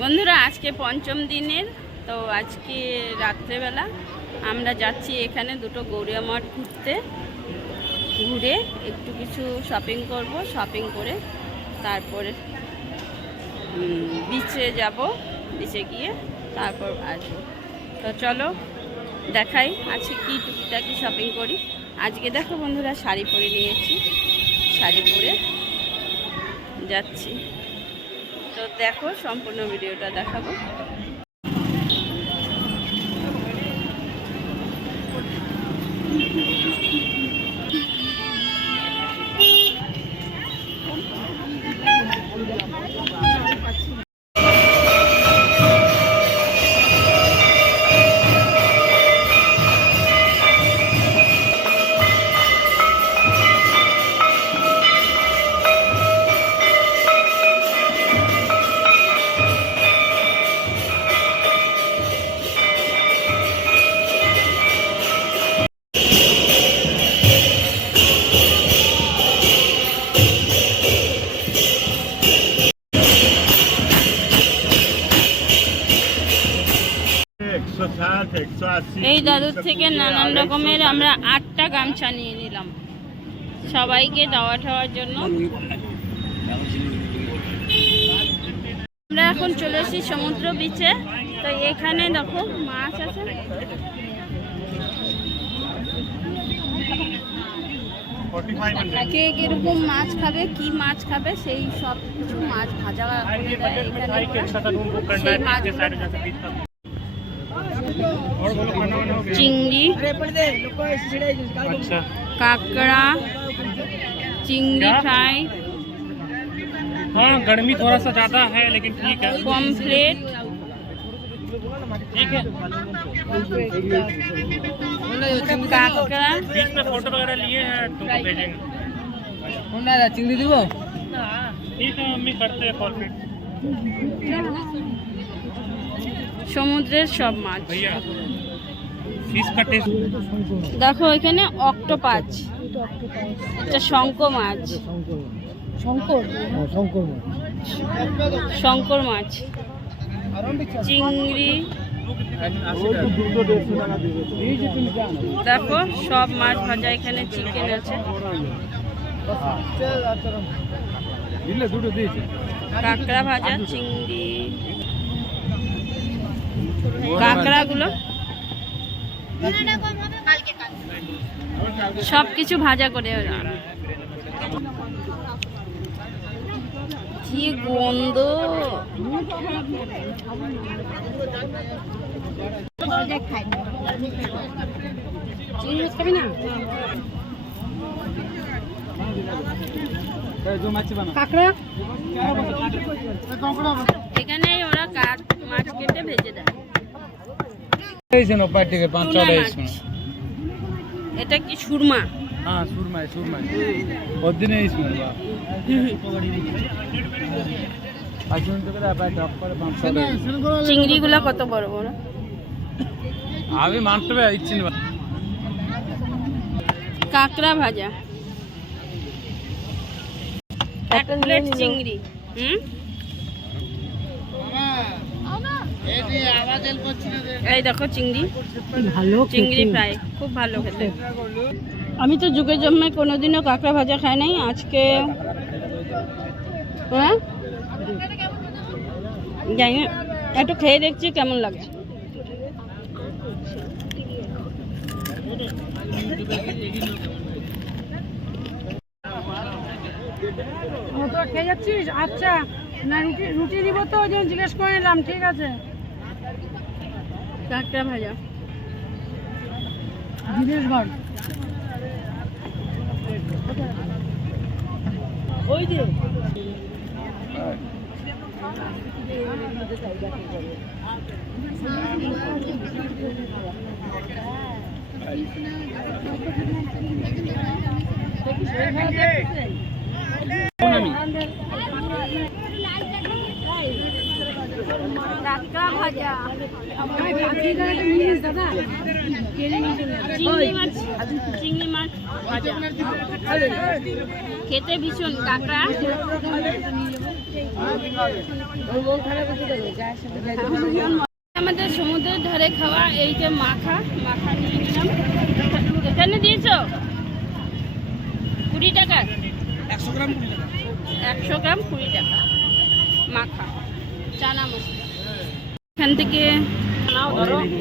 বন্ধুরা, আজকে পঞ্চম দিনের, তো আজকে রাত্রেবেলা আমরা যাচ্ছি এখানে দুটো গৌরিয়া মঠ ঘুরতে। ঘুরে একটু কিছু শপিং করব শপিং করে তারপরে বিচে যাব বিচে গিয়ে তারপর আসব। তো চলো, দেখাই আজকে কী টুকিটাকি শপিং করি। আজকে দেখো বন্ধুরা, শাড়ি পরে নিয়েছি, শাড়ি পরে যাচ্ছি। তো দেখো সম্পূর্ণ ভিডিওটা দেখাবো। এই দাদুর থেকে নানান রকমের আমরা আটটা গামছা নিয়ে নিলাম। সবাইকে দেওয়া ঠাওয়ার জন্য। আমরা এখন চলে এসেছি সমুদ্র বিচে তো এখানে দেখো মাছ আছে। কে কীরকম মাছ খাবে কি মাছ খাবে সেই সব কিছু মাছ ভাজা করে দেয় এখানে। সেই মাছগুলো चिंगी अच्छा। काकड़ा। चिंगी फ्राई। हाँ गर्मी थोड़ा सा ज़्यादा है लेकिन ठीक है। पॉम्फ्लेट ठीक है। काकड़ा। बीच में फ़ोटो वगैरह लिए हैं तुमको दी वो? ठीक है मम्मी करते हैं সমুদ্রের সব মাছ। দেখো এখানে অক্টোপাচ এটা শঙ্ক মাছ। শঙ্কর? মাছ। চিংড়ি। দেখো সব মাছ ভাজা এখানে চিকেন আছে। কাঁকড়া ভাজা চিংড়ি। কাঁকড়াগুলো। সব কিছু ভাজা করে কি গন্ধ। এখানে ওরা কাঠ মাছ কেটে ভেজে দেয়। ওপার থেকে পাঁচ ছটা মাছ। এটা কি সুরমা? হ্যাঁ বা করে আপনার ড্রপ করে পাঁচ ছটা চিংড়িগুলো কত বড় বড়? আমি মানতে ইচ্ছেন কাঁকড়া ভাজা। এক প্লেট চিংড়ি। হুম? এই দেখো চিংড়ি। ভালো চিংড়ি ফ্রাই খুব ভালো খেতে। আমি তো যুগে জন্মে কোনোদিনও কাঁকড়া ভাজা খাই নাই আজকে হ্যাঁ? জানি না। একটু খেয়ে দেখছি কেমন লাগছে। খেয়ে যাচ্ছিস? আচ্ছা না রুটি রুটি দিব তো ওই জন্য জিজ্ঞেস করে নিলাম ঠিক আছে। কাঁকড়া ভাজা। কর ওই যে। কাঁকড়া ভাজা দাদা চিংড়ি মাছ চিংড়ি মাছ ভাজা খেতে ভীষণ কাঁকড়া আমাদের সমুদ্রের ধারে খাওয়া এই যে মাখা মাখা নিয়ে নিলাম। এখানে দিয়েছ? কুড়ি টাকা। একশো গ্রাম কুড়ি টাকা। একশো গ্রাম কুড়ি টাকা। মাখা চানা মশলা। এখান থেকে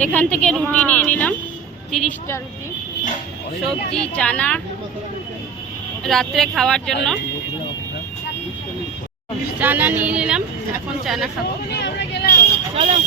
এখান থেকে রুটি নিয়ে নিলাম তিরিশটা রুটি সবজি চানা রাত্রে খাওয়ার জন্য। চানা নিয়ে নিলাম এখন চানা খাব। চলো।